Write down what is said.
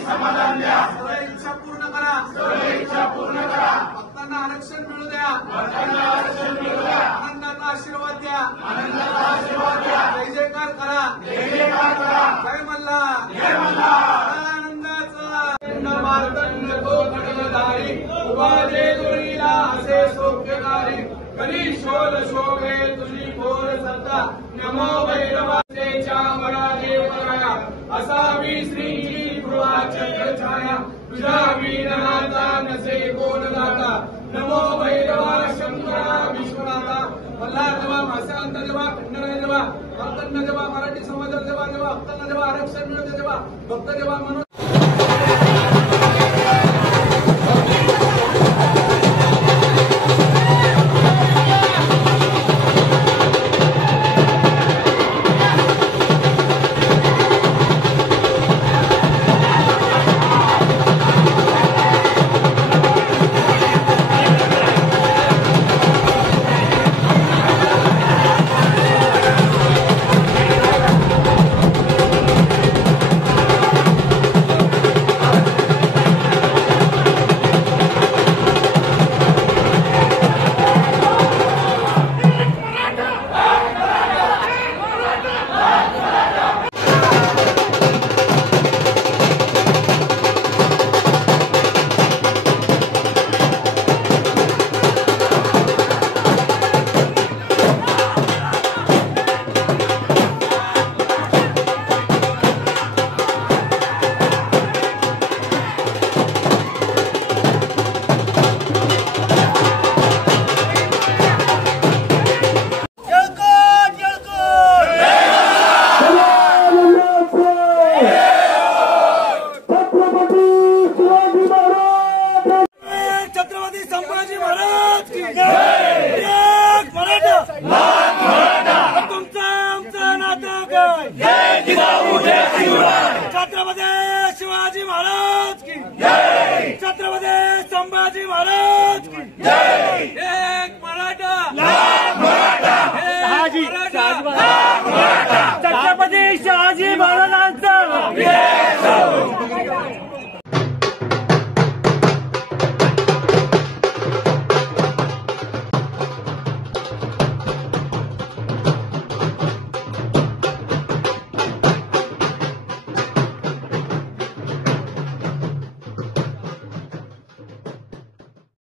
समाधान द्या सर्व इच्छा पूर्ण करा भक्तांना आरक्षण मिळू द्या आनंदाचा आशीर्वाद द्या जय जयकार करा जय मल्हार आनंदाचा मार्तंड तो खडगधारी उभा जे जोडीला असे सौख्यकारी गणेशोल शोभे तुझी घोर सत्ता नमो भैरवाच्या मरा देवराया असावी श्रीची कृपाचक्र छाया तुझ्या वीरनाथा नसे कोण दाता नमो भैरवा शंकरा विश्वनाथा मल्हार देवा भाषांत देवा खंडराय देवा भक्तांना देवा मराठी समाजाला देवा भक्तांना देवा आरक्षण मिळते देवा भक्त देवा म्हणून संभाजी महाराज की जय मराठा तुमचं आमचं नातं काय छत्रपती शिवाजी महाराज की जय छत्रपती संभाजी महाराज की जय एक मराठा छत्रपती शिवाजी महाराज